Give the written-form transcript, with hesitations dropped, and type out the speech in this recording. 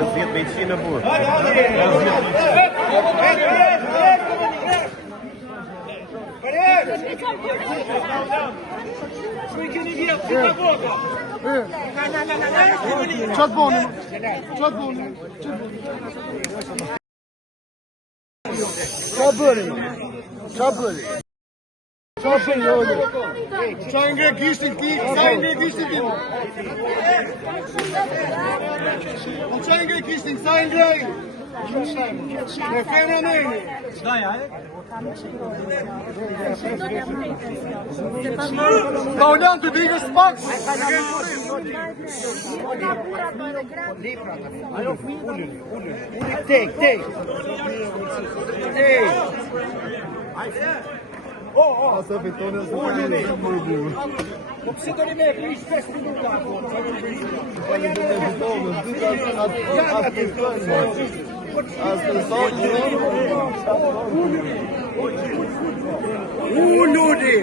50 me 100 në burë. Qatë boni? Qatë boni? Qa bëri? Qa bëri? Qa bëri, olle? Qa ngre gishtin ti? Qa ngre gishtin ti? Qa ngre gishtin? Qa ngre? Me femra nejni? Paulian, të digës pak? Tek. Asa fitone ose ullini. Po pse do një me e prish 5 minuta? Ullini.